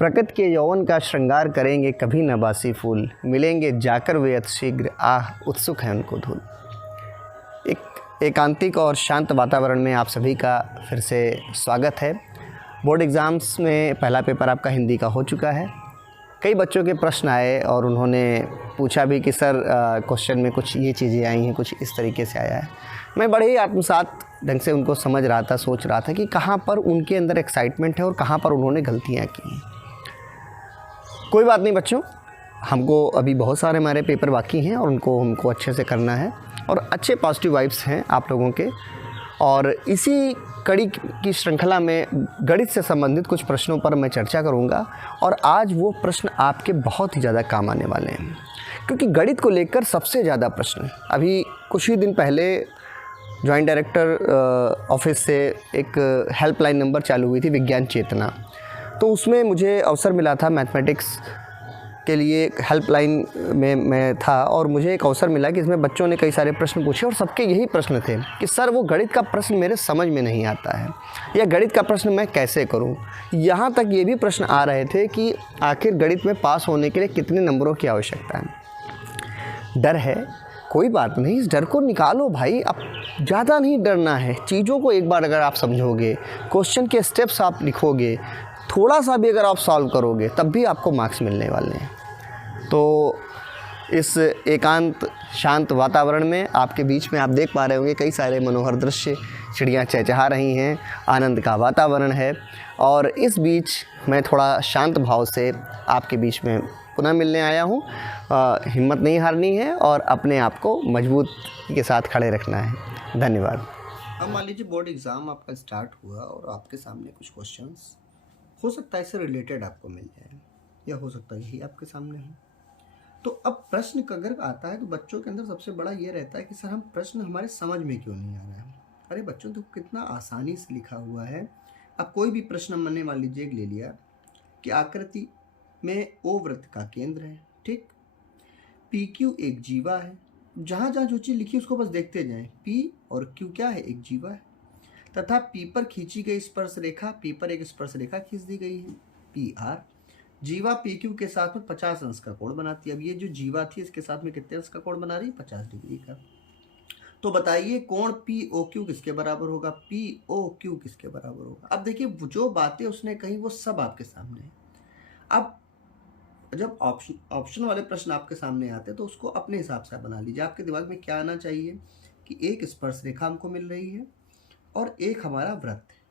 प्रकृति के यौवन का श्रृंगार करेंगे कभी न बासी फूल, मिलेंगे जाकर वे अति शीघ्र, आह उत्सुक है उनको धूल। एक एकांतिक और शांत वातावरण में आप सभी का फिर से स्वागत है। बोर्ड एग्ज़ाम्स में पहला पेपर आपका हिंदी का हो चुका है। कई बच्चों के प्रश्न आए और उन्होंने पूछा भी कि सर क्वेश्चन में कुछ ये चीज़ें आई हैं, कुछ इस तरीके से आया है। मैं बड़े ही आत्मसात ढंग से उनको समझ रहा था, सोच रहा था कि कहाँ पर उनके अंदर एक्साइटमेंट है और कहाँ पर उन्होंने गलतियाँ की हैं। कोई बात नहीं बच्चों, हमको अभी बहुत सारे हमारे पेपर बाकी हैं और उनको हमको अच्छे से करना है और अच्छे पॉजिटिव वाइब्स हैं आप लोगों के। और इसी कड़ी की श्रृंखला में गणित से संबंधित कुछ प्रश्नों पर मैं चर्चा करूंगा और आज वो प्रश्न आपके बहुत ही ज़्यादा काम आने वाले हैं, क्योंकि गणित को लेकर सबसे ज़्यादा प्रश्न अभी कुछ ही दिन पहले जॉइंट डायरेक्टर ऑफिस से एक हेल्पलाइन नंबर चालू हुई थी, विज्ञान चेतना। तो उसमें मुझे अवसर मिला था, मैथमेटिक्स के लिए हेल्पलाइन में मैं था और मुझे एक अवसर मिला कि इसमें बच्चों ने कई सारे प्रश्न पूछे और सबके यही प्रश्न थे कि सर वो गणित का प्रश्न मेरे समझ में नहीं आता है, या गणित का प्रश्न मैं कैसे करूं। यहाँ तक ये भी प्रश्न आ रहे थे कि आखिर गणित में पास होने के लिए कितने नंबरों की आवश्यकता है। डर है, कोई बात नहीं, इस डर को निकालो भाई। अब ज़्यादा नहीं डरना है। चीज़ों को एक बार अगर आप समझोगे, क्वेश्चन के स्टेप्स आप लिखोगे, थोड़ा सा भी अगर आप सॉल्व करोगे, तब भी आपको मार्क्स मिलने वाले हैं। तो इस एकांत शांत वातावरण में आपके बीच में आप देख पा रहे होंगे कई सारे मनोहर दृश्य, चिड़ियाँ चहचहा रही हैं, आनंद का वातावरण है। और इस बीच मैं थोड़ा शांत भाव से आपके बीच में पुनः मिलने आया हूँ। हिम्मत नहीं हारनी है और अपने आप को मजबूती के साथ खड़े रखना है। धन्यवाद। अब मान लीजिए बोर्ड एग्ज़ाम आपका स्टार्ट हुआ और आपके सामने कुछ क्वेश्चंस हो सकता है इससे रिलेटेड आपको मिल जाए, या हो सकता है यही आपके सामने हो। तो अब प्रश्न अगर आता है तो बच्चों के अंदर सबसे बड़ा ये रहता है कि सर हम प्रश्न हमारे समझ में क्यों नहीं आ रहा है। अरे बच्चों तो कितना आसानी से लिखा हुआ है। अब कोई भी प्रश्न मैंने मान लीजिए ले लिया कि आकृति में ओ वृत्त का केंद्र है, ठीक, पी क्यू एक जीवा है। जहाँ जहाँ जो चीज़ लिखी उसको बस देखते जाएं। पी और क्यू क्या है, एक जीवा है, तथा पी पर खींची गई स्पर्श रेखा, पी पर एक स्पर्श रेखा खींच दी गई है, पी आर। जीवा पी क्यू के साथ में 50 अंश का कोण बनाती है। अब ये जो जीवा थी इसके साथ में कितने अंश का कोण बना रही है, 50 डिग्री का। तो बताइए कोण पी ओ क्यू किसके बराबर होगा, पी ओ क्यू किसके बराबर होगा। अब देखिए जो बातें उसने कही वो सब आपके सामने है। अब जब ऑप्शन वाले प्रश्न आपके सामने आते हैं तो उसको अपने हिसाब से बना लीजिए। आपके दिमाग में क्या आना चाहिए कि एक स्पर्श रेखा हमको मिल रही है और एक हमारा वृत्त है।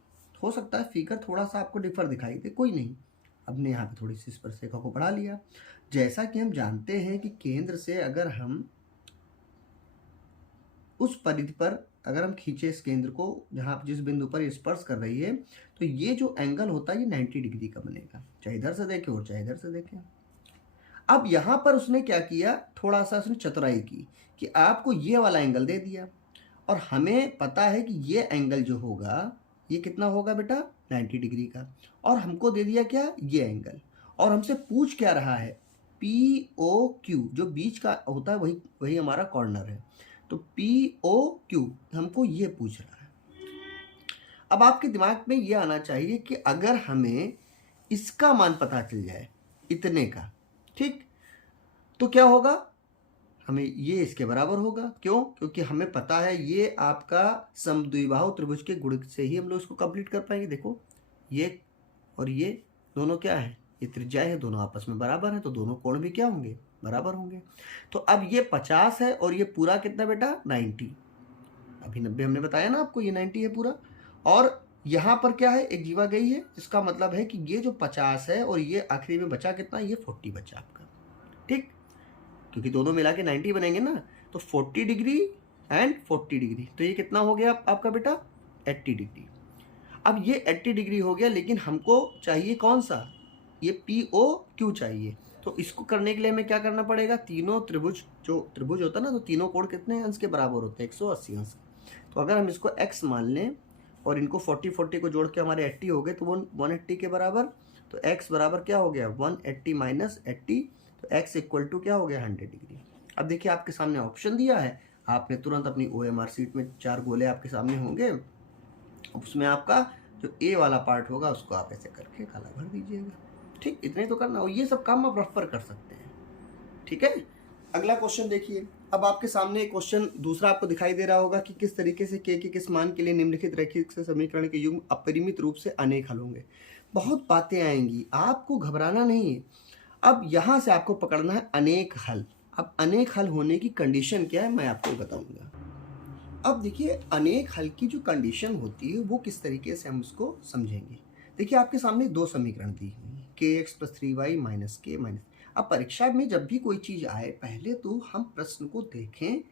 हो सकता है फिगर थोड़ा सा आपको डिफर दिखाई दे, कोई नहीं, हमने यहाँ पे थोड़ी सी स्पर्श रेखा को बढ़ा लिया। जैसा कि हम जानते हैं कि केंद्र से अगर हम उस परिधि पर अगर हम खींचे इस केंद्र को, जहाँ जिस बिंदु पर ये स्पर्श कर रही है, तो ये जो एंगल होता है ये 90 डिग्री का बनेगा, चाहे इधर से देखें और चाहे इधर से देखें। अब यहाँ पर उसने क्या किया, थोड़ा सा उसने चतुराई की कि आपको ये वाला एंगल दे दिया और हमें पता है कि ये एंगल जो होगा ये कितना होगा बेटा, 90 डिग्री का, और हमको दे दिया क्या, ये एंगल। और हमसे पूछ क्या रहा है, पी ओ क्यू, जो बीच का होता है वही हमारा कॉर्नर है। तो पी ओ क्यू हमको ये पूछ रहा है। अब आपके दिमाग में ये आना चाहिए कि अगर हमें इसका मान पता चल जाए इतने का, ठीक, तो क्या होगा, हमें ये इसके बराबर होगा। क्यों, क्योंकि हमें पता है ये आपका समद्विबाहु त्रिभुज के गुण से ही हम लोग इसको कंप्लीट कर पाएंगे। देखो ये और ये दोनों क्या है, ये त्रिज्या है, दोनों आपस में बराबर है, तो दोनों कोण भी क्या होंगे, बराबर होंगे। तो अब ये 50 है और ये पूरा कितना बेटा, 90। अभी 90 हमने बताया ना आपको, ये 90 है पूरा। और यहाँ पर क्या है, एक जीवा गई है, इसका मतलब है कि ये जो 50 है और ये आखिरी में बचा कितना, ये 40 बचा आपका, ठीक, क्योंकि दोनों मिला के 90 बनेंगे ना। तो 40 डिग्री एंड 40 डिग्री, तो ये कितना हो गया आपका बेटा, 80 डिग्री। अब ये 80 डिग्री हो गया, लेकिन हमको चाहिए कौन सा, ये पी ओ क्यू चाहिए। तो इसको करने के लिए हमें क्या करना पड़ेगा, तीनों त्रिभुज, जो त्रिभुज होता है ना, तो तीनों कोण कितने अंश के बराबर होते हैं, 180 अंश। तो अगर हम इसको x मान लें और इनको 40 को जोड़ के हमारे 80 हो गए, तो 180 के बराबर। तो x बराबर क्या हो गया, 180 माइनस 80, तो x इक्वल टू क्या हो गया, 100 डिग्री। अब देखिए आपके सामने ऑप्शन दिया है, आपने तुरंत अपनी OMR सीट में 4 गोले आपके सामने होंगे, उसमें आपका जो ए वाला पार्ट होगा उसको आप ऐसे करके काला भर दीजिएगा। ठीक, इतने तो करना, और ये सब काम आप रफ पर कर सकते हैं। ठीक है, अगला क्वेश्चन देखिए। अब आपके सामने एक क्वेश्चन दूसरा आपको दिखाई दे रहा होगा कि किस तरीके से के किस मान के लिए निम्नलिखित रैखिक समीकरण के युग्म अपरिमित रूप से अनेक हल होंगे। बहुत बातें आएंगी, आपको घबराना नहीं है। अब यहाँ से आपको पकड़ना है अनेक हल। अब अनेक हल होने की कंडीशन क्या है मैं आपको बताऊंगा। अब देखिए, अनेक हल की जो कंडीशन होती है वो किस तरीके से हम उसको समझेंगे। देखिए, आपके सामने दो समीकरण दी हुई है, के एक्स प्लस 3y माइनस के माइनस। अब परीक्षा में जब भी कोई चीज़ आए, पहले तो हम प्रश्न को देखें,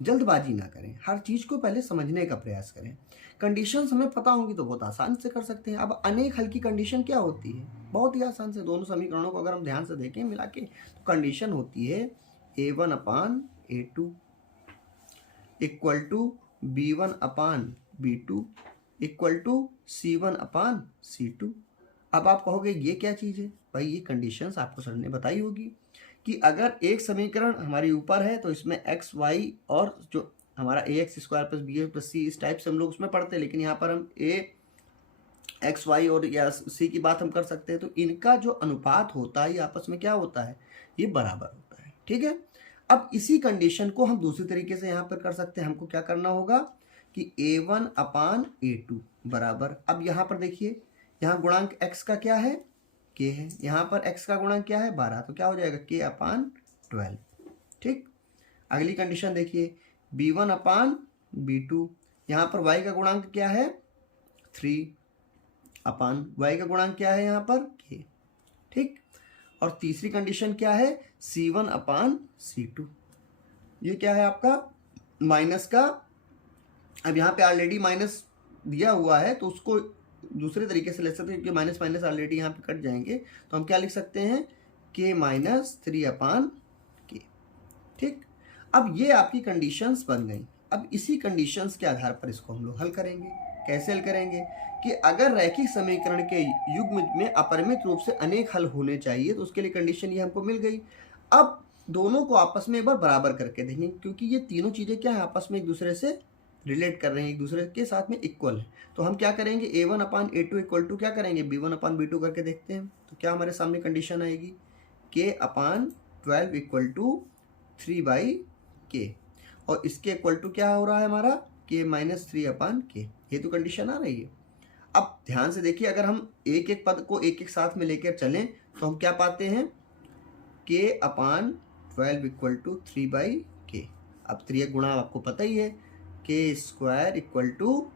जल्दबाजी ना करें, हर चीज़ को पहले समझने का प्रयास करें। कंडीशंस हमें पता होंगी तो बहुत आसान से कर सकते हैं। अब अनेक हल की कंडीशन क्या होती है, बहुत ही आसान से, दोनों समीकरणों को अगर हम ध्यान से देखें मिला के, तो कंडीशन होती है a1/a2 equal to b1/b2 equal to c1/c2। अब आप कहोगे ये क्या चीज़ है भाई, ये कंडीशंस आपको सर ने बताई होगी कि अगर एक समीकरण हमारी ऊपर है तो इसमें एक्स वाई और जो हमारा a x square plus b x plus c, इस टाइप से हम लोग उसमें पढ़ते हैं, लेकिन यहाँ पर हम ए एक्स वाई और या सी की बात हम कर सकते हैं। तो इनका जो अनुपात होता है ये आपस में क्या होता है, ये बराबर होता है। ठीक है, अब इसी कंडीशन को हम दूसरी तरीके से यहाँ पर कर सकते हैं। हमको क्या करना होगा कि a1/a2 बराबर, अब यहाँ पर देखिए, यहाँ गुणांक x का क्या है, k है, यहाँ पर x का गुणांक क्या है 12, तो क्या हो जाएगा k/12। ठीक, अगली कंडीशन देखिए, b1/b2, यहाँ पर y का गुणांक क्या है 3 अपान y का गुणांक क्या है यहाँ पर k। ठीक, और तीसरी कंडीशन क्या है c1/c2, ये क्या है आपका माइनस का। अब यहाँ पे ऑलरेडी माइनस दिया हुआ है तो उसको दूसरे तरीके से ले सकते हैं, क्योंकि माइनस माइनस ऑलरेडी यहाँ पे कट जाएंगे, तो हम क्या लिख सकते हैं k-3/k। ठीक, अब ये आपकी कंडीशंस बन गई। अब इसी कंडीशंस के आधार पर इसको हम लोग हल करेंगे। कैसे हल करेंगे कि अगर रैखिक समीकरण के युग्म में अपरिमित रूप से अनेक हल होने चाहिए तो उसके लिए कंडीशन ये हमको मिल गई। अब दोनों को आपस में एक बार बराबर करके देंगे, क्योंकि ये तीनों चीज़ें क्या है आपस में एक दूसरे से रिलेट कर रहे हैं, एक दूसरे के साथ में इक्वल है। तो हम क्या करेंगे a1/a2 इक्वल टू क्या करेंगे b1/b2 करके देखते हैं। तो क्या हमारे सामने कंडीशन आएगी k/12 इक्वल टू 3/k, और इसके इक्वल टू क्या हो रहा है हमारा k-3/k। ये तो कंडीशन आ रही है। अब ध्यान से देखिए, अगर हम एक एक पद को एक एक साथ में लेकर चलें तो हम क्या पाते हैं k/12 इक्वल टू 3/k। अब 3 गुणा आपको पता ही है, k² इक्वल टू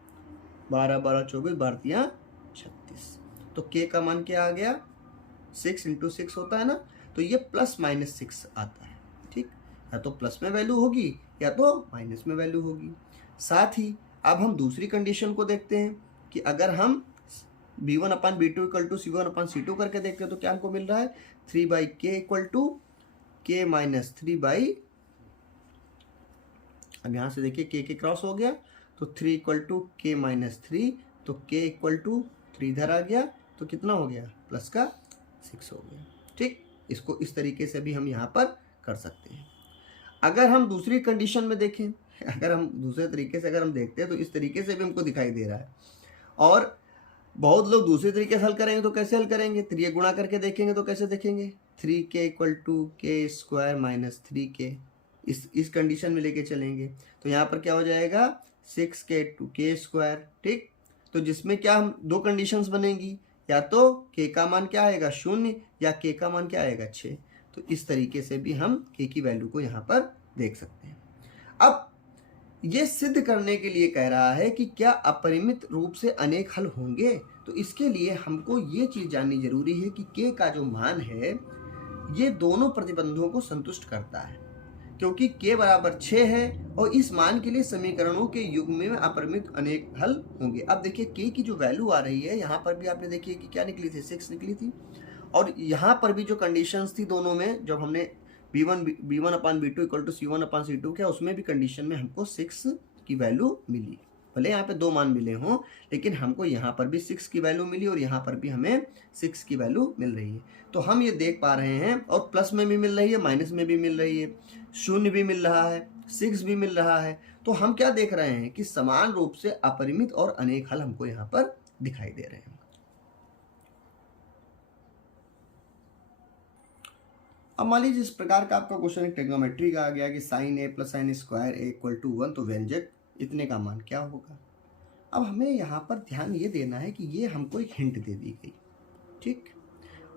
12 12 24 12 36। तो k का मान क्या आ गया 6 × 6 होता है ना, तो ये ±6 आता है। ठीक, या तो प्लस में वैल्यू होगी या तो माइनस में वैल्यू होगी। साथ ही अब हम दूसरी कंडीशन को देखते हैं कि अगर हम b1/b2 इक्वल टू c1/c2 करके देखते हैं तो क्या हमको मिल रहा है 3/k इक्वल टू k-3/, अब यहाँ से देखिए k क्रॉस हो गया तो 3 इक्वल टू k-3, तो k इक्वल टू 3 इधर आ गया तो कितना हो गया प्लस का 6 हो गया। ठीक, इसको इस तरीके से भी हम यहाँ पर कर सकते हैं। अगर हम दूसरी कंडीशन में देखें, अगर हम दूसरे तरीके से अगर हम देखते हैं तो इस तरीके से भी हमको दिखाई दे रहा है। और बहुत लोग दूसरे तरीके से हल करेंगे तो कैसे हल करेंगे, 3 गुणा करके देखेंगे तो कैसे देखेंगे 3k equal to k² - 3k, इस कंडीशन में लेके चलेंगे तो यहाँ पर क्या हो जाएगा 6k × k²। ठीक, तो जिसमें क्या हम दो कंडीशंस बनेंगी, या तो k का मान क्या आएगा 0 या k का मान क्या आएगा 6। तो इस तरीके से भी हम k की वैल्यू को यहाँ पर देख सकते हैं। अब ये सिद्ध करने के लिए कह रहा है कि क्या अपरिमित रूप से अनेक हल होंगे, तो इसके लिए हमको ये चीज़ जाननी जरूरी है कि k का जो मान है ये दोनों प्रतिबंधों को संतुष्ट करता है, क्योंकि k बराबर 6 है और इस मान के लिए समीकरणों के युग्म में अपरिमित अनेक हल होंगे। अब देखिए k की जो वैल्यू आ रही है, यहाँ पर भी आपने देखिए कि क्या निकली थी 6 निकली थी, और यहाँ पर भी जो कंडीशंस थी दोनों में, जब हमने b1/b2 इक्वल टू c1/c2 क्या, उसमें भी कंडीशन में हमको 6 की वैल्यू मिली। भले यहाँ पे दो मान मिले हों, लेकिन हमको यहाँ पर भी 6 की वैल्यू मिली और यहाँ पर भी हमें 6 की वैल्यू मिल रही है। तो हम ये देख पा रहे हैं, और प्लस में भी मिल रही है, माइनस में भी मिल रही है, 0 भी मिल रहा है, 6 भी मिल रहा है। तो हम क्या देख रहे हैं कि समान रूप से अपरिमित और अनेक हल हमको यहाँ पर दिखाई दे रहे हैं। अब मान लीजिए इस प्रकार का आपका क्वेश्चन एक ट्रिग्नोमेट्री का आ गया कि sine a plus sine square a equal to 1, तो व्यंजक इतने का मान क्या होगा। अब हमें यहाँ पर ध्यान ये देना है कि ये हमको एक हिंट दे दी गई, ठीक।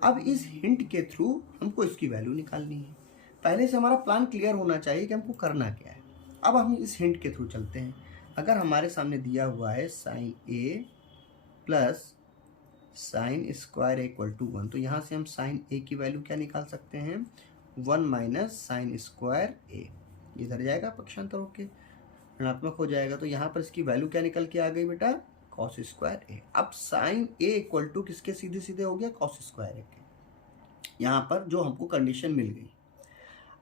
अब इस हिंट के थ्रू हमको इसकी वैल्यू निकालनी है। पहले से हमारा प्लान क्लियर होना चाहिए कि हमको करना क्या है। अब हम इस हिंट के थ्रू चलते हैं। अगर हमारे सामने दिया हुआ है sine a plus sine square equal to 1, तो यहाँ से हम साइन ए की वैल्यू क्या निकाल सकते हैं, 1 माइनस साइन स्क्वायर ए। इधर जाएगा पक्षांतर होके ऋणात्मक हो जाएगा, तो यहाँ पर इसकी वैल्यू क्या निकल के आ गई बेटा, कॉस स्क्वायर ए। अब साइन ए इक्वल टू किसके सीधे सीधे हो गया, कॉस स्क्वायर ए के। यहाँ पर जो हमको कंडीशन मिल गई।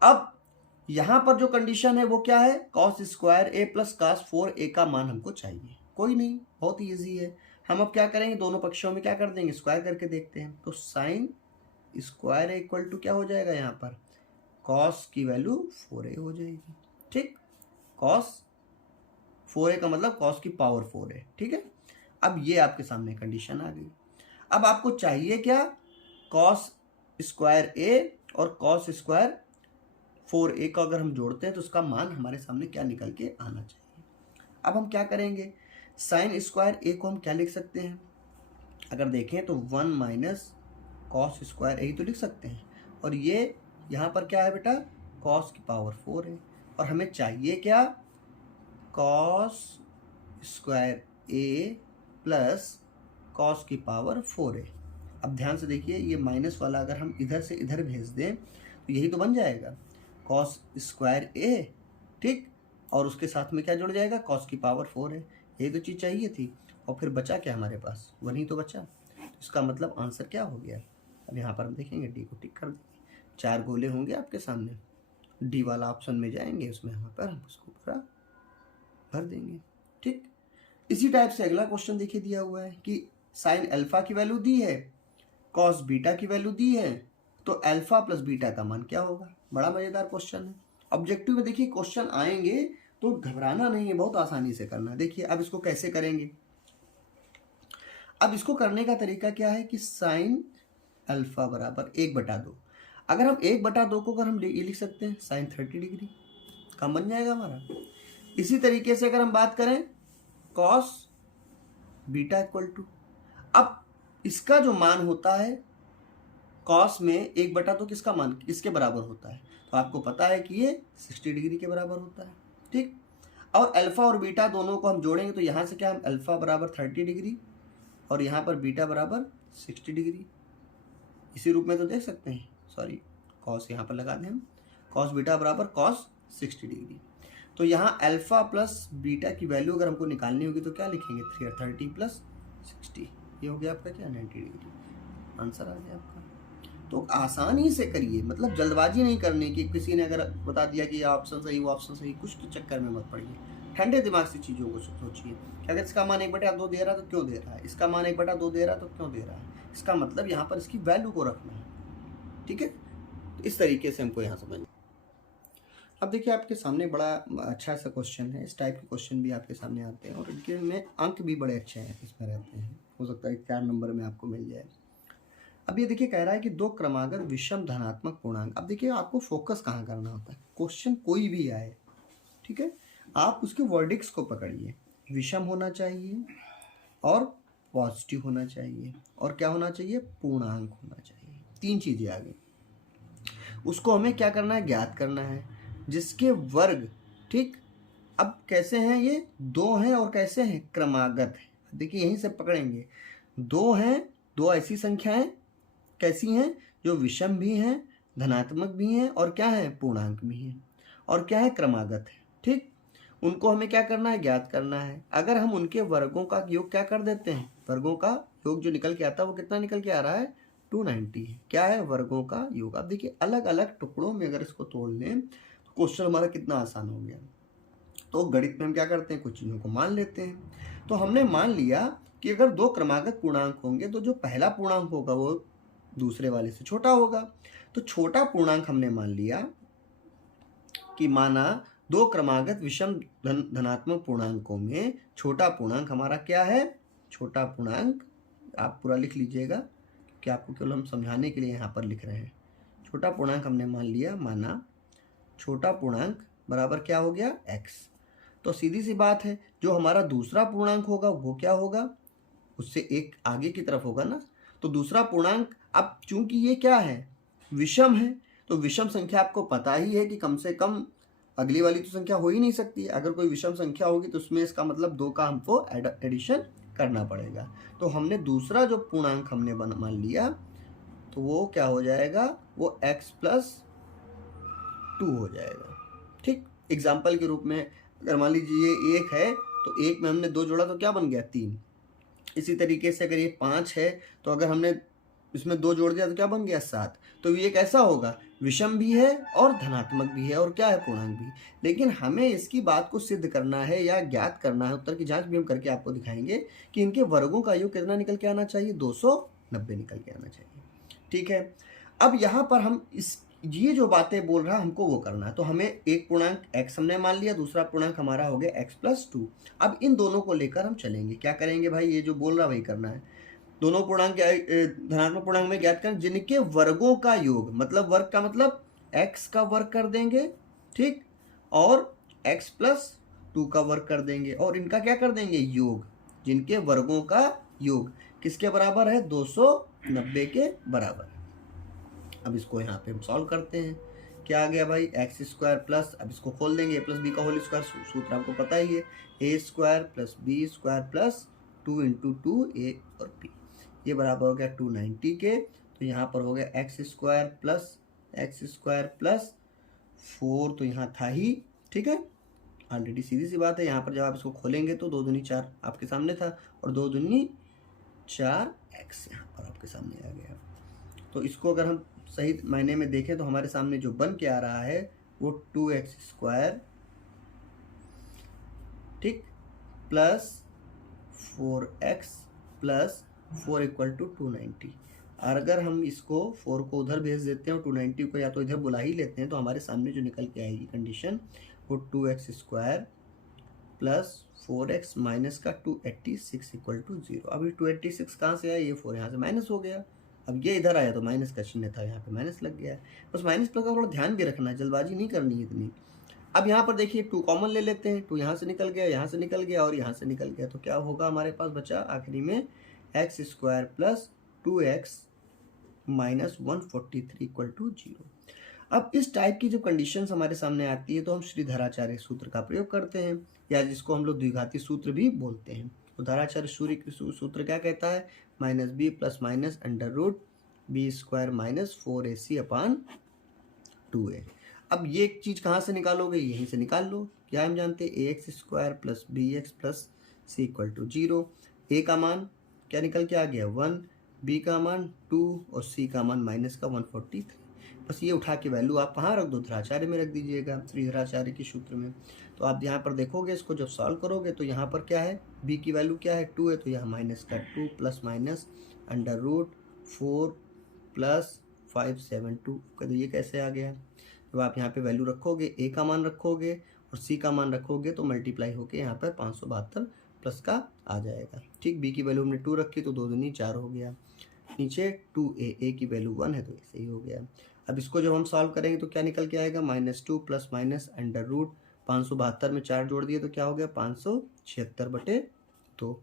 अब यहाँ पर जो कंडीशन है वो क्या है, कॉस स्क्वायर ए प्लस कॉस 4a का मान हमको चाहिए। कोई नहीं, बहुत ईजी है। हम अब क्या करेंगे, दोनों पक्षों में क्या कर देंगे, स्क्वायर करके देखते हैं। तो साइन स्क्वायर इक्वल टू क्या हो जाएगा, यहाँ पर कॉस की वैल्यू 4a हो जाएगी, ठीक। कॉस 4a का मतलब कॉस की पावर 4 है, ठीक है। अब ये आपके सामने कंडीशन आ गई। अब आपको चाहिए क्या, कॉस स्क्वायर ए और कॉस स्क्वायर 4a का अगर हम जोड़ते हैं तो उसका मान हमारे सामने क्या निकल के आना चाहिए। अब हम क्या करेंगे, साइन स्क्वायर ए को हम क्या लिख सकते हैं, अगर देखें तो 1 माइनस कॉस स्क्वायर ए तो लिख सकते हैं। और ये यहाँ पर क्या है बेटा, कॉस की पावर 4 है। और हमें चाहिए क्या, कॉस स्क्वायर ए प्लस कॉस की पावर 4 है। अब ध्यान से देखिए, ये माइनस वाला अगर हम इधर से इधर भेज दें तो यही तो बन जाएगा, कॉस स्क्वायर ए, ठीक। और उसके साथ में क्या जुड़ जाएगा, कॉस की पावर 4 है। यही तो चीज़ चाहिए थी। और फिर बचा क्या हमारे पास, वही तो बचा। इसका मतलब आंसर क्या हो गया। अब यहाँ पर हम देखेंगे, डी को टिक कर देंगे। 4 गोले होंगे आपके सामने, डी वाला ऑप्शन में जाएंगे, उसमें यहाँ पर हम उसको पूरा भर देंगे, ठीक। इसी टाइप से अगला क्वेश्चन देखिए दिया हुआ है कि साइन अल्फा की वैल्यू दी है, कॉस बीटा की वैल्यू दी है, तो अल्फा प्लस बीटा का मान क्या होगा। बड़ा मजेदार क्वेश्चन है। ऑब्जेक्टिव में देखिए क्वेश्चन आएंगे तो घबराना नहीं है, बहुत आसानी से करना। देखिए अब इसको कैसे करेंगे। अब इसको करने का तरीका क्या है कि साइन अल्फा बराबर 1/2। अगर हम 1/2 को अगर हम ये लिख सकते हैं साइन 30 डिग्री, काम बन जाएगा हमारा। इसी तरीके से अगर हम बात करें कॉस बीटा इक्वल टू, अब इसका जो मान होता है कॉस में 1/2 किसका मान किसके बराबर होता है, तो आपको पता है कि ये 60 डिग्री के बराबर होता है, ठीक। और अल्फा और बीटा दोनों को हम जोड़ेंगे तो यहाँ से क्या, हम अल्फा बराबर 30 डिग्री और यहाँ पर बीटा बराबर 60 डिग्री, इसी रूप में तो देख सकते हैं। सॉरी, कॉस यहाँ पर लगा दें हम, कॉस बीटा बराबर कॉस 60 डिग्री। तो यहाँ अल्फा प्लस बीटा की वैल्यू अगर हमको निकालनी होगी तो क्या लिखेंगे, 30 प्लस 60, ये हो गया आपका क्या, 90 डिग्री। आंसर आ गया आपका। तो आसानी से करिए, मतलब जल्दबाजी नहीं करनी कि किसी ने अगर बता दिया कि ये ऑप्शन सही वो ऑप्शन सही, कुछ के चक्कर में मत पड़िए। ठंडे दिमाग से चीज़ों को सोचिए कि अगर इसका मान 1/2 दे रहा है तो क्यों दे रहा है, इसका मान 1/2 दे रहा है तो क्यों दे रहा है, इसका मतलब यहाँ पर इसकी वैल्यू को रखना है, ठीक है। तो इस तरीके से हमको यहाँ समझना। अब देखिए आपके सामने बड़ा अच्छा सा क्वेश्चन है। इस टाइप के क्वेश्चन भी आपके सामने आते हैं और इनके में अंक भी बड़े अच्छे हैं इसमें रहते हैं। हो सकता है 4 नंबर में आपको मिल जाए। अब ये देखिए कह रहा है कि 2 क्रमागत विषम धनात्मक पूर्णांक। अब देखिए आपको फोकस कहाँ करना होता है, क्वेश्चन कोई भी आए, ठीक है, आप उसके वर्डिक्स को पकड़िए। विषम होना चाहिए और पॉजिटिव होना चाहिए और क्या होना चाहिए, पूर्णांक होना चाहिए। 3 चीज़ें आ गई। उसको हमें क्या करना है, ज्ञात करना है, जिसके वर्ग, ठीक। अब कैसे हैं ये, 2 हैं और कैसे हैं, क्रमागत है। देखिए यहीं से पकड़ेंगे, 2 हैं, 2 ऐसी संख्याएं कैसी हैं जो विषम भी हैं, धनात्मक भी हैं और क्या है, पूर्णांक भी हैं और क्या है, क्रमागत है, ठीक। उनको हमें क्या करना है, ज्ञात करना है। अगर हम उनके वर्गों का योग क्या कर देते हैं, वर्गों का योग जो निकल के आता है वो कितना निकल के आ रहा है, 290 है। क्या है, वर्गों का योग। अब देखिए अलग अलग टुकड़ों में अगर इसको तोड़ लें तो क्वेश्चन हमारा कितना आसान हो गया। तो गणित में हम क्या करते हैं, कुछ चीज़ों को मान लेते हैं। तो हमने मान लिया कि अगर 2 क्रमागत पूर्णांक होंगे तो जो पहला पूर्णांक होगा वो दूसरे वाले से छोटा होगा। तो छोटा पूर्णांक हमने मान लिया कि माना 2 क्रमागत विषम धनात्मक पूर्णांकों में छोटा पूर्णांक हमारा क्या है, छोटा पूर्णांक आप पूरा लिख लीजिएगा कि आपको केवल हम समझाने के लिए यहाँ पर लिख रहे हैं। छोटा पूर्णांक हमने मान लिया, माना छोटा पूर्णांक बराबर क्या हो गया, x। तो सीधी सी बात है, जो हमारा दूसरा पूर्णांक होगा वो क्या होगा, उससे एक आगे की तरफ होगा ना। तो दूसरा पूर्णांक, अब चूंकि ये क्या है, विषम है, तो विषम संख्या आपको पता ही है कि कम से कम अगली वाली तो संख्या हो ही नहीं सकती। अगर कोई विषम संख्या होगी तो उसमें इसका मतलब 2 का हमको एडिशन करना पड़ेगा। तो हमने दूसरा जो पूर्णांक हमने मान लिया, तो वो क्या हो जाएगा, वो x + 2 हो जाएगा। ठीक, एग्जाम्पल के रूप में अगर मान लीजिए ये 1 है, तो 1 में हमने 2 जोड़ा तो क्या बन गया, 3। इसी तरीके से अगर ये 5 है, तो अगर हमने इसमें 2 जोड़ दिया तो क्या बन गया, 7। तो ये कैसा होगा, विषम भी है और धनात्मक भी है और क्या है, पूर्णांक भी। लेकिन हमें इसकी बात को सिद्ध करना है या ज्ञात करना है, उत्तर की जांच भी हम करके आपको दिखाएंगे कि इनके वर्गों का योग कितना निकल के आना चाहिए, 290 निकल के आना चाहिए। ठीक है, अब यहाँ पर हम ये जो बातें बोल रहा है हमको वो करना है। तो हमें एक पूर्णांक x हमने मान लिया, दूसरा पूर्णांक हमारा हो गया x + 2। अब इन दोनों को लेकर हम चलेंगे, क्या करेंगे भाई, ये जो बोल रहा वही करना है। दोनों पूर्णांक धनात्मक पूर्णांक में ज्ञात करें जिनके वर्गों का योग, मतलब वर्ग का मतलब x का वर्ग कर देंगे, ठीक, और x + 2 का वर्ग कर देंगे, और इनका क्या कर देंगे, योग, जिनके वर्गों का योग किसके बराबर है, 290 के बराबर। अब इसको यहाँ पे हम सॉल्व करते हैं, क्या आ गया भाई, x² प्लस, अब इसको खोल देंगे, a + b का होल स्क्वायर, सूत्र आपको पता ही है, a² + b² प्लस 2 × 2a और b, ये बराबर हो गया 290 के। तो यहाँ पर हो गया x² प्लस 4, तो यहाँ था ही, ठीक है, ऑलरेडी सीधी सी बात है। यहाँ पर जब आप इसको खोलेंगे तो 2 दूनी 4 आपके सामने था, और 2 दूनी 4x यहाँ पर आपके सामने आ गया। तो इसको अगर हम सही मायने में देखें तो हमारे सामने जो बन के आ रहा है वो 2x², ठीक, प्लस 4x प्लस 4 = 290। और अगर हम इसको 4 को उधर भेज देते हैं और 290 को या तो इधर बुला ही लेते हैं, तो हमारे सामने जो निकल के आएगी कंडीशन वो 2x² प्लस 4x माइनस का 286 = 0। अब ये 286 कहाँ से आया, ये 4 यहाँ से माइनस हो गया, अब ये इधर आया तो माइनस का चिन्ह था, यहाँ पे माइनस लग गया है। बस माइनस प्लस का थोड़ा ध्यान भी रखना है, जल्दबाजी नहीं करनी है इतनी। अब यहाँ पर देखिए 2 कॉमन ले लेते हैं, 2 यहाँ से निकल गया, यहाँ से निकल गया और यहाँ से निकल गया, तो क्या होगा हमारे पास बचा आखिरी में x² प्लस 2x माइनस 143 = 0। अब इस टाइप की जो कंडीशंस हमारे सामने आती है तो हम श्रीधराचार्य सूत्र का प्रयोग करते हैं, या जिसको हम लोग द्विघाती सूत्र भी बोलते हैं। तो धराचार्य सूत्र क्या कहता है, -b + √b² माइनस 4ac/2a। अब ये एक चीज़ कहाँ से निकालोगे, यहीं से निकाल लो, क्या हम जानते हैं, ax² plus bx plus c = 0। a का मान क्या निकल के आ गया, 1, b का मान 2 और c का मान -143। बस ये उठा के वैल्यू आप कहाँ रख दो, धराचार्य में रख दीजिएगा, श्रीधराचार्य के सूत्र में। तो आप यहाँ पर देखोगे, इसको जब सॉल्व करोगे तो यहाँ पर क्या है, b की वैल्यू क्या है, 2 है, तो यहाँ -2 प्लस माइनस √4 प्लस 572, तो ये कैसे आ गया। जब आप यहाँ पे वैल्यू रखोगे, a का मान रखोगे और c का मान रखोगे, तो मल्टीप्लाई होके यहाँ पर 572 प्लस का आ जाएगा। ठीक, b की वैल्यू हमने 2 रखी तो 2 दूनी 4 हो गया, नीचे 2a की वैल्यू 1 है तो ऐसे ही हो गया। अब इसको जब हम सॉल्व करेंगे तो क्या निकल के आएगा, -2 प्लस माइनस √572 में 4 जोड़ दिए तो क्या हो गया, 576/2।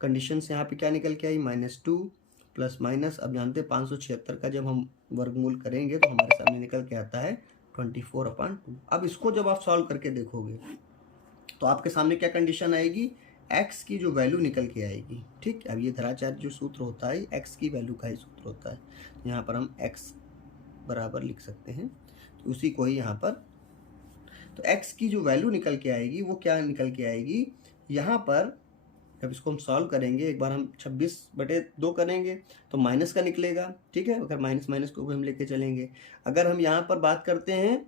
कंडीशन से यहाँ पे क्या निकल के आई, -2 प्लस माइनस, अब जानते हैं 576 का जब हम वर्गमूल करेंगे तो हमारे सामने निकल के आता है 24/2। अब इसको जब आप सॉल्व करके देखोगे तो आपके सामने क्या कंडीशन आएगी, x की जो वैल्यू निकल के आएगी। ठीक, अब ये धराचार्य जो सूत्र होता है x की वैल्यू का ही सूत्र होता है, यहाँ पर हम x बराबर लिख सकते हैं, तो उसी को ही यहाँ पर, तो x की जो वैल्यू निकल के आएगी वो क्या निकल के आएगी, यहाँ पर जब इसको हम सॉल्व करेंगे, एक बार हम 26/2 करेंगे तो माइनस का निकलेगा। ठीक है, अगर माइनस को भी हम लेके चलेंगे, अगर हम यहाँ पर बात करते हैं,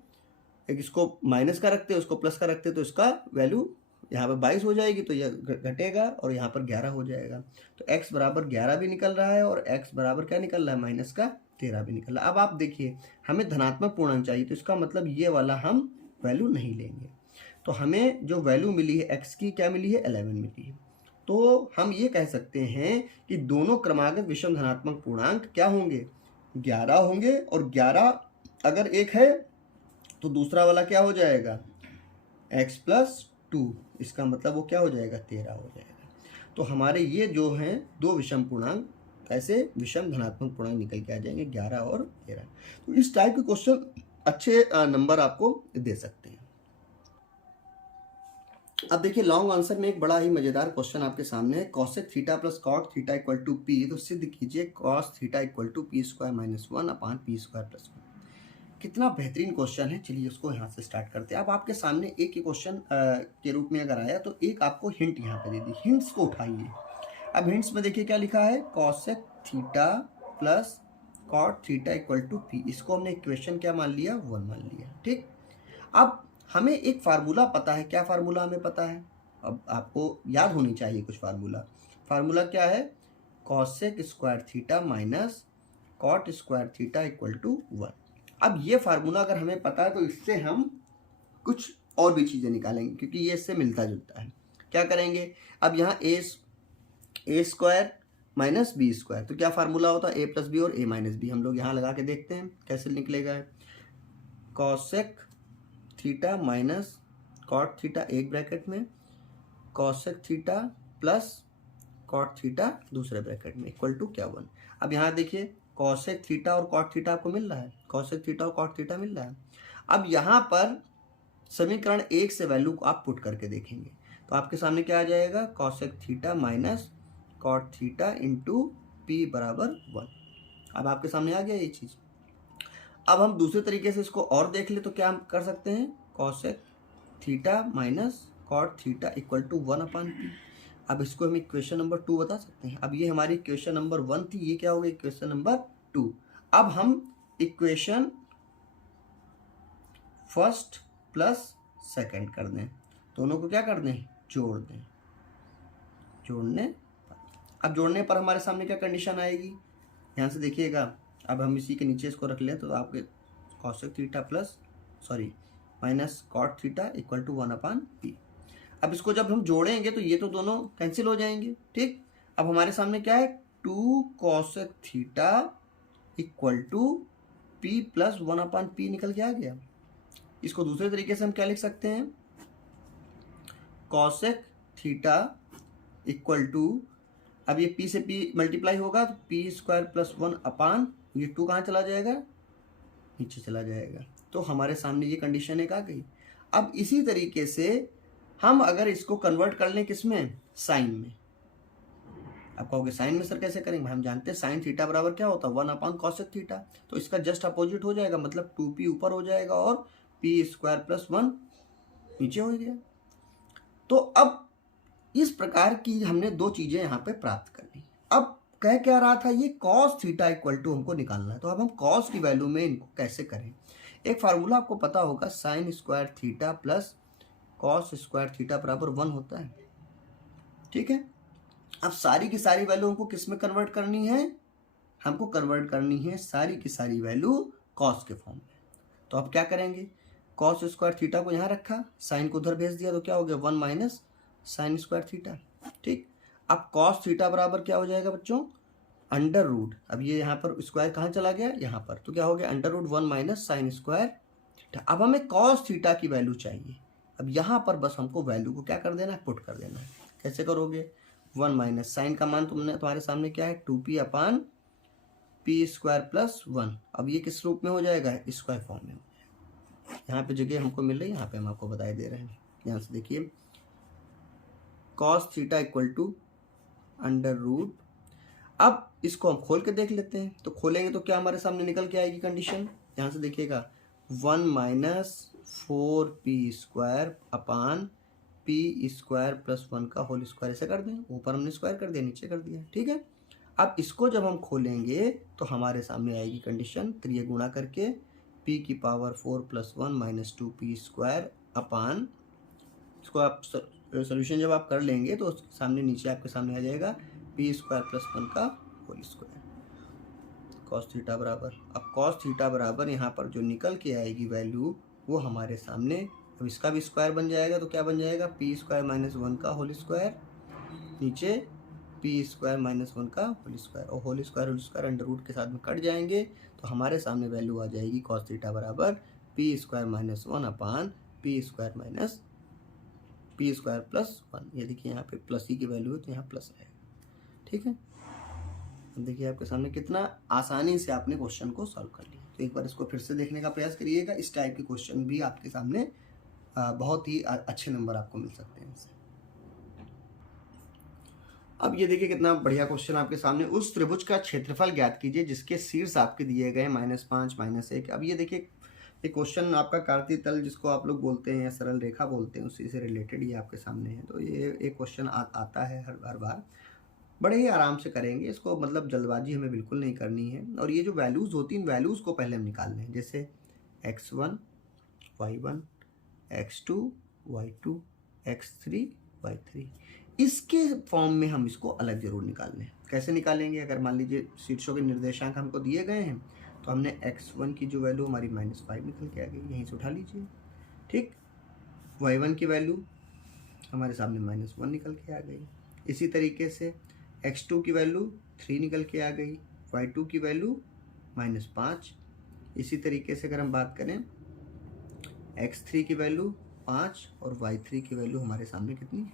एक इसको माइनस का रखते हैं उसको प्लस का रखते हैं, तो इसका वैल्यू यहाँ पर 22 हो जाएगी, तो यह घटेगा और यहाँ पर 11 हो जाएगा। तो x बराबर 11 भी निकल रहा है और x बराबर क्या निकल रहा है, -13 भी निकल रहा है। अब आप देखिए, हमें धनात्मक पूर्णांक चाहिए, तो इसका मतलब ये वाला हम वैल्यू नहीं लेंगे। तो हमें जो वैल्यू मिली है x की, क्या मिली है, 11 मिली है। तो हम ये कह सकते हैं कि दोनों क्रमागत विषम धनात्मक पूर्णांक क्या होंगे, 11 होंगे, और 11 अगर 1 है तो दूसरा वाला क्या हो जाएगा, x + 2, इसका मतलब वो क्या हो जाएगा, 13 हो जाएगा। तो हमारे ये जो हैं दो विषम पूर्णांक, कैसे विषम धनात्मक पूर्णांक निकल के आ जाएंगे, 11 और 13। तो इस टाइप के क्वेश्चन अच्छे नंबर आपको दे सकते हैं। अब देखिए लॉन्ग आंसर में एक बड़ा ही मजेदार क्वेश्चन आपके सामने है, cosec theta plus cot theta equal to p, तो सिद्ध कीजिए cos theta equal to p² - 1 upon p² + 1। कितना बेहतरीन क्वेश्चन है, चलिए उसको यहाँ से स्टार्ट करते हैं। अब आपके सामने एक ही क्वेश्चन के रूप में अगर आया तो एक आपको हिंट यहाँ पे दे दी, हिंट्स को उठाइए। अब हिंट्स में देखिए क्या लिखा है, cosec theta plus cot theta equal to p, इसको हमने इक्वेशन क्या मान लिया, 1 मान लिया। ठीक, अब हमें एक फार्मूला पता है, क्या फार्मूला हमें पता है, अब आपको याद होनी चाहिए कुछ फार्मूला। फार्मूला क्या है, cosec square theta minus cot square theta equal to 1। अब ये फार्मूला अगर हमें पता है तो इससे हम कुछ और भी चीज़ें निकालेंगे, क्योंकि ये इससे मिलता जुलता है। क्या करेंगे, अब यहाँ a square minus b square, तो क्या फार्मूला होता है, a + b और a - b। हम लोग यहाँ लगा के देखते हैं कैसे निकलेगा। cosec theta minus cot theta एक ब्रैकेट में, cosec theta plus cot theta दूसरे ब्रैकेट में, इक्वल टू क्या 1। अब यहाँ देखिए cosec थीटा और कॉट थीटा आपको मिल रहा है, cosec थीटा और कॉट थीटा मिल रहा है। अब यहाँ पर समीकरण 1 से वैल्यू को आप पुट करके देखेंगे तो आपके सामने क्या आ जाएगा, cosec theta minus cot theta into p बराबर 1। अब आपके सामने आ गया ये चीज़। अब हम दूसरे तरीके से इसको और देख ले तो क्या हम कर सकते हैं, cosec theta minus cot theta equal to 1 upon p। अब इसको हम इक्वेशन नंबर 2 बता सकते हैं। अब ये हमारी इक्वेशन नंबर 1 थी, ये क्या होगा, इक्वेशन नंबर 2। अब हम इक्वेशन फर्स्ट प्लस सेकंड कर दें, दोनों को क्या कर दें, जोड़ दें। जोड़ने, अब जोड़ने पर हमारे सामने क्या कंडीशन आएगी, यहाँ से देखिएगा। अब हम इसी के नीचे इसको रख लें तो आपके cosec theta plus minus cot theta equal to 1 upon p। अब इसको जब हम जोड़ेंगे तो ये तो दोनों कैंसिल हो जाएंगे। ठीक, अब हमारे सामने क्या है, 2 cosec theta equal to p + 1 upon p निकल के आ गया। इसको दूसरे तरीके से हम क्या लिख सकते हैं, cosec थीटा इक्वल टू, अब ये p से p मल्टीप्लाई होगा तो p² + 1 अपान, ये 2 कहाँ चला जाएगा, नीचे चला जाएगा। तो हमारे सामने ये कंडीशन एक आ गई। अब इसी तरीके से हम अगर इसको कन्वर्ट कर लें किस में, साइन में। आप कहोगे साइन में सर कैसे करेंगे, हम जानते हैं साइन थीटा बराबर क्या होता है, 1 अपान cosec थीटा। तो इसका जस्ट अपोजिट हो जाएगा, मतलब 2p ऊपर हो जाएगा और p² + 1 नीचे हो गया। तो अब इस प्रकार की हमने दो चीजें यहाँ पे प्राप्त कर ली। अब कह क्या रहा था, ये cos थीटा इक्वल टू हमको निकालना है। तो अब हम cos की वैल्यू में इनको कैसे करें, एक फार्मूला आपको पता होगा, sin square theta plus cos square theta बराबर 1 होता है। ठीक है, अब सारी की सारी वैल्यू हमको किस में कन्वर्ट करनी है, हमको कन्वर्ट करनी है सारी की सारी वैल्यू cos के फॉर्म में। तो अब क्या करेंगे, cos स्क्वायर थीटा को यहाँ रखा, साइन को उधर भेज दिया, तो क्या हो गया, 1 माइनस साइन स्क्वायर थीटा। ठीक, अब cos थीटा बराबर क्या हो जाएगा बच्चों, अंडर रूट, अब ये यहाँ पर स्क्वायर कहाँ चला गया, यहाँ पर, तो क्या हो गया, under root 1 minus sine square theta. अब हमें cos थीटा की वैल्यू चाहिए। अब यहाँ पर बस हमको वैल्यू को क्या कर देना है, पुट कर देना है। कैसे करोगे, 1 माइनस साइन का मान तुम्हारे सामने क्या है, 2p अपान p² + 1। अब ये किस रूप में हो जाएगा, स्क्वायर फॉर्म में हो जाएगा। यहाँ पे जगह हमको मिल रही है, यहाँ पे हम आपको बताए दे रहे हैं। यहाँ से देखिए cos theta equal to under root, अब इसको हम खोल के देख लेते हैं। तो खोलेंगे तो क्या हमारे सामने निकल के आएगी कंडीशन, यहाँ से देखिएगा 1 माइनस 4p² अपान p² + 1 का होल स्क्वायर, ऐसे कर दें, ऊपर हमने स्क्वायर कर दिया, नीचे कर दिया। ठीक है, अब इसको जब हम खोलेंगे तो हमारे सामने आएगी कंडीशन, तो ये गुणा करके p⁴ + 1 - 2p² अपान, इसको आप सोल्यूशन जब आप कर लेंगे तो सामने नीचे आपके सामने आ जाएगा p² + 1 का होल स्क्वायर, cos थीटा बराबर। अब cos थीटा बराबर यहाँ पर जो निकल के आएगी वैल्यू वो हमारे सामने, अब इसका भी स्क्वायर बन जाएगा तो क्या बन जाएगा, p² - 1 का होल स्क्वायर, नीचे पी स्क्वायर माइनस 1 का होल स्क्वायर, और होल स्क्वायर अंडर रूट के साथ में कट जाएंगे, तो हमारे सामने वैल्यू आ जाएगी कॉस थीटा बराबर p square minus 1 upon p square minus p square plus 1। ये देखिए यहाँ पे प्लस ही की वैल्यू है तो यहाँ प्लस आएगा। ठीक है, देखिए आपके सामने कितना आसानी से आपने क्वेश्चन को सॉल्व कर लिया। तो एक बार इसको फिर से देखने का प्रयास करिएगा। इस टाइप के क्वेश्चन भी आपके सामने बहुत ही अच्छे नंबर आपको मिल सकते हैं इससे। अब ये देखिए कितना बढ़िया क्वेश्चन आपके सामने। उस त्रिभुज का क्षेत्रफल ज्ञात कीजिए जिसके शीर्ष आपके दिए गए -5 -1। अब ये देखिए ये क्वेश्चन आपका कार्तीय तल जिसको आप लोग बोलते हैं या सरल रेखा बोलते हैं, उसी से रिलेटेड ये आपके सामने है। तो ये एक क्वेश्चन आता है हर बार। बड़े ही आराम से करेंगे इसको, मतलब जल्दबाजी हमें बिल्कुल नहीं करनी है। और ये जो वैल्यूज़ होती हैं, इन वैल्यूज़ को पहले हम निकाल लें, जैसे x1 y1 x2 y2 x3 y3, इसके फॉर्म में हम इसको अलग जरूर निकाल लें। कैसे निकालेंगे? अगर मान लीजिए शीर्षों के निर्देशांक हमको दिए गए हैं तो हमने x1 की जो वैल्यू हमारी -5 निकल के आ गई, यहीं से उठा लीजिए। ठीक, y1 की वैल्यू हमारे सामने -1 निकल के आ गई। इसी तरीके से x2 की वैल्यू 3 निकल के आ गई, y2 की वैल्यू -5। इसी तरीके से अगर हम बात करें x3 की वैल्यू 5 और y3 की वैल्यू हमारे सामने कितनी?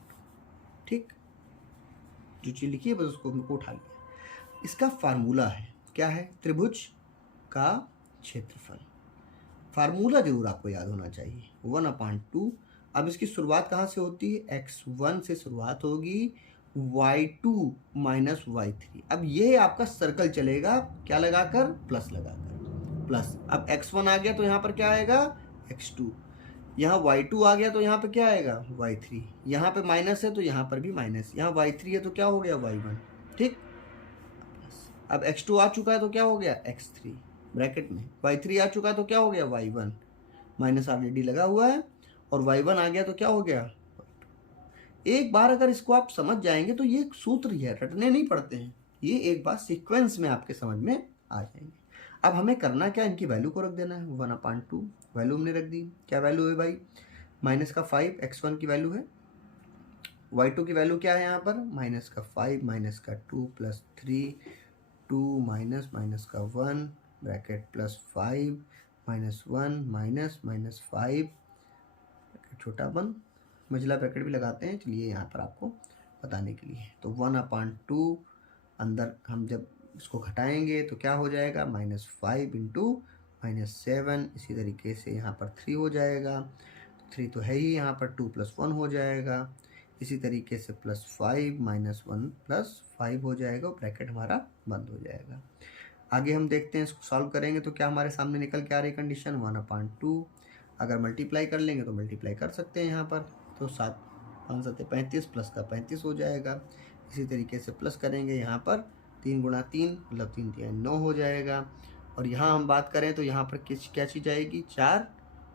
ठीक, जो चीज़ लिखी है बस उसको हमको उठा लिया। इसका फार्मूला है, क्या है? त्रिभुज का क्षेत्रफल। फार्मूला जरूर आपको याद होना चाहिए, 1/2। अब इसकी शुरुआत कहाँ से होती है? x1 से शुरुआत होगी, y2 माइनस y3। अब ये आपका सर्कल चलेगा क्या लगाकर? प्लस लगाकर। प्लस, अब x1 आ गया तो यहाँ पर क्या आएगा? x2। यहाँ y2 आ गया तो यहाँ पे क्या आएगा? y3। यहाँ पे माइनस है तो यहाँ पर भी माइनस। यहाँ y3 है तो क्या हो गया? y1। ठीक, अब x2 आ चुका है तो क्या हो गया? x3 ब्रैकेट में। y3 आ चुका है तो क्या हो गया? y1, माइनस ऑलरेडी लगा हुआ है, और y1 आ गया तो क्या हो गया? एक बार अगर इसको आप समझ जाएंगे तो ये सूत्र ही है, रटने नहीं पड़ते हैं, ये एक बार सीक्वेंस में आपके समझ में आ जाएंगे। अब हमें करना क्या? इनकी वैल्यू को रख देना है। 1/2 वैल्यू हमने रख दी। क्या वैल्यू है भाई? -5 x1 की वैल्यू है, y2 की वैल्यू क्या है यहाँ पर? -5 -2 प्लस 3 2 -1 ब्रैकेट प्लस 5 -1 -5 छोटा 1, मझला ब्रैकेट भी लगाते हैं, चलिए यहाँ पर आपको बताने के लिए। तो 1/2 अंदर हम जब इसको घटाएंगे तो क्या हो जाएगा? -5 × -7। इसी तरीके से यहाँ पर 3 हो जाएगा, तो 3 तो है ही, यहाँ पर 2 + 1 हो जाएगा। इसी तरीके से +5 -1 + 5 हो जाएगा, और ब्रैकेट हमारा बंद हो जाएगा। आगे हम देखते हैं, इसको सॉल्व करेंगे तो क्या हमारे सामने निकल के आ रही कंडीशन? 1/2। अगर मल्टीप्लाई कर लेंगे तो मल्टीप्लाई कर सकते हैं यहाँ पर, तो 7 5 7 35 प्लस का 35 हो जाएगा। इसी तरीके से प्लस करेंगे यहाँ पर 3 × 3 मतलब 3 × 9 हो जाएगा। और यहाँ हम बात करें तो यहाँ पर क्या चीज़ आएगी? 4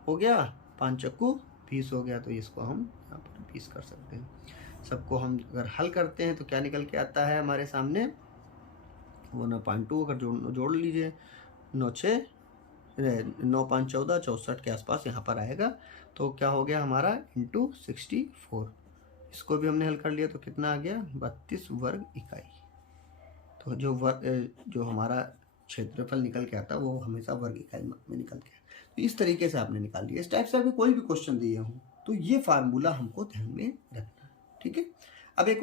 हो गया, 5 चक्कू 20 हो गया, तो इसको हम यहाँ पर 20 कर सकते हैं। सबको हम अगर हल करते हैं तो क्या निकल के आता है हमारे सामने? 1/2 अगर जोड़ लीजिए, 9 5 14 64 के आसपास यहाँ पर आएगा। तो क्या हो गया हमारा? × 64। इसको भी हमने हल कर लिया तो कितना आ गया? 32 वर्ग इकाई। तो जो हमारा क्षेत्रफल निकल के आता है वो हमेशा वर्ग इकाई में निकल के। तो इस तरीके से आपने निकाल लिया। इस टाइप से अभी कोई भी क्वेश्चन दिए हों तो ये फार्मूला हमको ध्यान में रखना है। ठीक है, अब एक